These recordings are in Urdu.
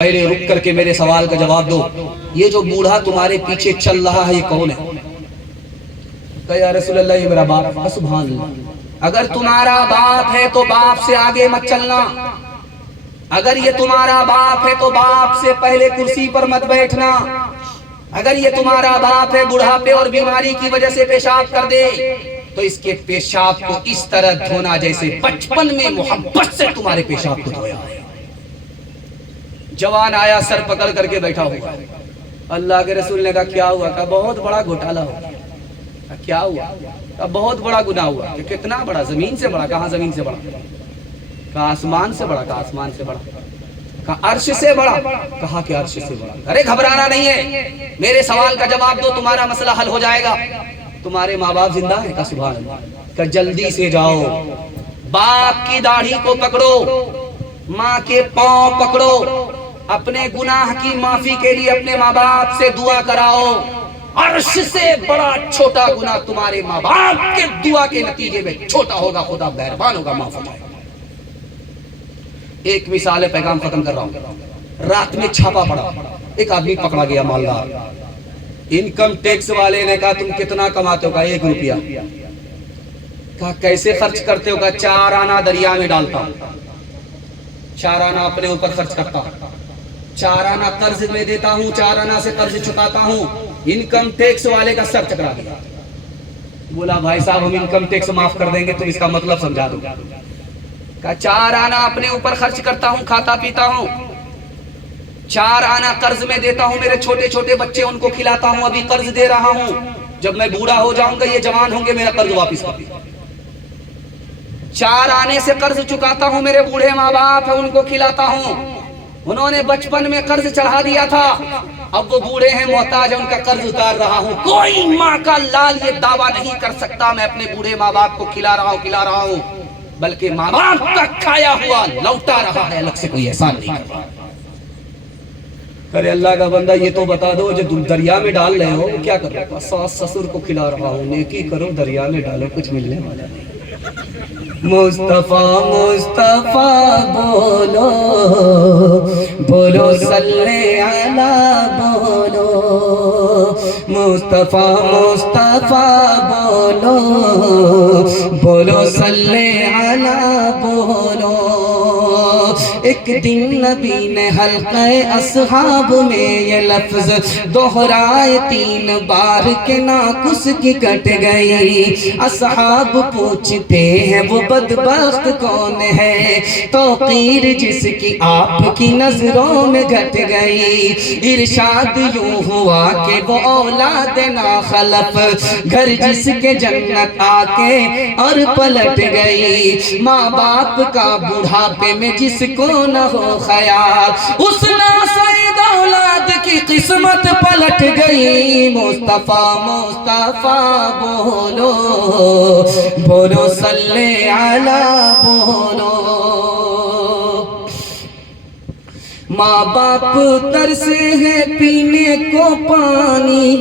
پہلے رک کر کے میرے سوال کا جواب دو، یہ جو بوڑھا تمہارے پیچھے چل رہا ہے یہ کون ہے؟ کہا یا رسول اللہ یہ میرا باپ ہے۔ سبحان اللہ، اگر تمہارا باپ ہے تو باپ سے آگے مت چلنا، اگر یہ تمہارا باپ ہے تو باپ سے پہلے کرسی پر مت بیٹھنا، اگر یہ تمہارا باپ ہے بڑھاپے اور بیماری کی وجہ سے پیشاب کر دے تو اس کے پیشاب کو اس طرح دھونا جیسے بچپن میں محبت سے تمہارے پیشاب کو دھویا ہے۔ جوان آیا سر پکڑ کر کے بیٹھا ہوا، اللہ کے رسول نے کہا کیا ہوا؟ کہا بہت بڑا گھوٹالا ہو گیا۔ کیا ہوا؟ کہا بہت بڑا گناہ ہوا۔ کہ کتنا بڑا؟ زمین سے بڑا۔ کہاں زمین سے بڑا؟ کہا آسمان سے بڑا۔ کہا آسمان سے بڑا۔ کہا عرش سے بڑا۔ کہا کہ عرش سے بڑا۔ ارے گھبرانا نہیں ہے، میرے سوال کا جواب دو، تمہارا مسئلہ حل ہو جائے گا۔ تمہارے ماں باپ زندہ ہیں؟ کہا سبحان اللہ۔ کہ جلدی سے جاؤ، باپ کی داڑھی کو پکڑو، ماں کے پاؤں پکڑو، اپنے گناہ کی معافی کے لیے اپنے ماں باپ سے دعا کراؤ۔ عرش سے بڑا چھوٹا گناہ تمہارے ماں باپ کے دعا کے نتیجے میں چھوٹا ہوگا، خدا مہربان ہوگا، معاف ہو جائے گا۔ ایک مثال ہے، پیغام ختم کر رہا ہوں۔ رات میں چھاپا پڑا، ایک آدمی پکڑا گیا مالدار۔ انکم ٹیکس والے نے کہا تم کتنا کماتے ہو؟ کہا 1 روپیہ۔ کہا کیسے خرچ کرتے ہو؟ کہا 4 آنا دریا میں ڈالتا ہوں، 4 آنا اپنے اوپر خرچ کرتا ہوں، 4 آنا قرض میں دیتا ہوں، 4 آنا سے قرض چکاتا ہوں۔ انکم ٹیکس والے کا سر چکرا گیا۔ بولا بھائی صاحب ہم انکم ٹیکس معاف کر دیں گے، تم اس کا مطلب سمجھا دو۔ کہا 4 آنا اپنے اوپر خرچ کرتا ہوں، کھاتا پیتا ہوں، 4 آنا قرض میں دیتا ہوں، میرے چھوٹے چھوٹے بچے ان کو کھلاتا ہوں، ابھی قرض دے رہا ہوں، جب میں بوڑھا ہو جاؤں گا یہ جوان ہوں گے میرا قرض واپس کر دیں۔ 4 آنے سے قرض چکاتا ہوں، میرے بوڑھے ماں باپ ہیں ان کو کھلاتا ہوں، انہوں نے بچپن میں قرض چڑھا دیا تھا، اب وہ بوڑھے ہیں محتاج، ان کا قرض اتار رہا ہوں۔ کوئی ماں کا لال یہ دعویٰ نہیں کر سکتا میں اپنے بوڑھے ماں باپ کو کھلا رہا ہوں، بلکہ ماں باپ کا کھایا ہوا لوٹا رہا ہے، الگ سے کوئی احسان نہیں کر رہا۔ ارے اللہ کا بندہ یہ تو بتا دو، جو تم دریا میں ڈال رہے ہو کیا کر رہے ہو؟ ساس سسر کو کھلا رہا ہوں، نیکی کرو، دریا میں ڈالو، کچھ ملنے والا نہیں۔ مصطفیٰ مصطفیٰ بولو بولو صلی علی بولو، مصطفیٰ مصطفیٰ بولو بولو صلی علی بولو۔ ایک دن نبی نے حلقہ اصحاب میں یہ لفظ دہرائے 3 بار کہ ناقص کی کٹ گئی۔ اصحاب پوچھتے ہیں وہ بدبخت کون ہے، توقیر جس کی آپ کی نظروں میں گھٹ گئی۔ ارشاد یوں ہوا کہ وہ اولاد ناخلف، گھر جس کے جنت آ کے اور پلٹ گئی۔ ماں باپ کا بڑھاپے میں جس کو نہ ہو خیال، اس ناسعید اولاد کی قسمت پلٹ گئی۔ مصطفیٰ مصطفیٰ بولو بولو صلی علی بولو۔ ماں باپ ترسے ہیں پینے کو پانی،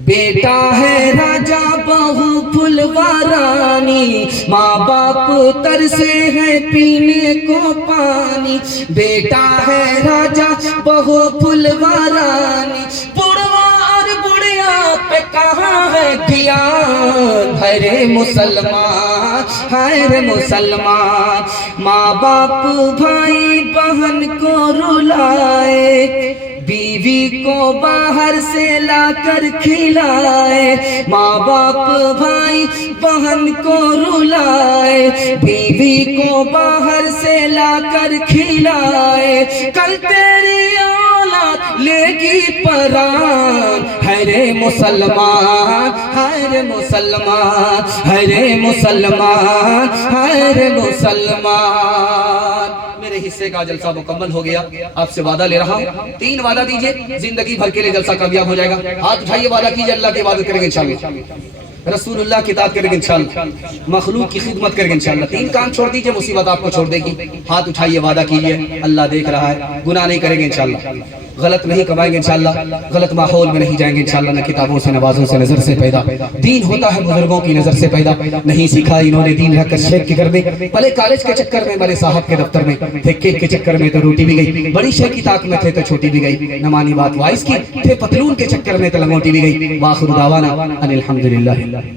بیٹا ہے راجا بہو پھلوا رانی۔ ماں باپ ترسے ہیں پینے کو پانی، بیٹا ہے راجا بہو پھلوا رانی۔ بڑھوا اور بڑھیا پہ کہاں ہے دھیان، ہرے مسلمان ہر مسلمان۔ ماں باپ بھائی بہن کو رلائے، بیوی کو باہر سے لا کر کھلائے۔ ماں باپ بھائی بہن کو رلائے، بیوی کو باہر سے لا کر کھلائے۔ کل تیری اولاد لے گی پران، ہر مسلمان ہر مسلمان ہر مسلمان ہر مسلمان۔ میرے حصے کا جلسہ مکمل ہو گیا، آپ سے وعدہ لے رہا ہوں، 3 وعدہ دیجئے، زندگی بھر کے لیے جلسہ کامیاب ہو جائے گا۔ ہاتھ اٹھائیے، وعدہ کیجئے اللہ کی عبادت کریں گے انشاءاللہ، رسول اللہ کی اطاعت کریں گے انشاءاللہ، مخلوق کی خدمت کریں گے انشاءاللہ۔ 3 کام چھوڑ دیجئے، مصیبت آپ کو چھوڑ دے گی۔ ہاتھ اٹھائیے، وعدہ کیجئے، اللہ دیکھ رہا ہے، گناہ نہیں کریں گے انشاءاللہ۔ غلط نہیں کمائیں گے انشاءاللہ، غلط ماحول میں نہیں جائیں گے انشاءاللہ، نہ کتابوں سے، نوازوں سے، نظر سے پیدا۔ دین ہوتا ہے بزرگوں کی نظر سے پیدا، نہیں سیکھا انہوں نے دین رکھ کر شیخ کے گھر میں، پلے کالج کے چکر میں، بڑے صاحب کے دفتر میں، تھے کیک کے چکر میں تو روٹی بھی گئی، بڑی شیخ کی طاق میں تھے تو چھوٹی بھی گئی، نہ مانی بات وائس کی، تھے پتلون کے چکر میں تو لنگوٹی بھی گئی۔ وآخر دعوانا ان الحمدللہ۔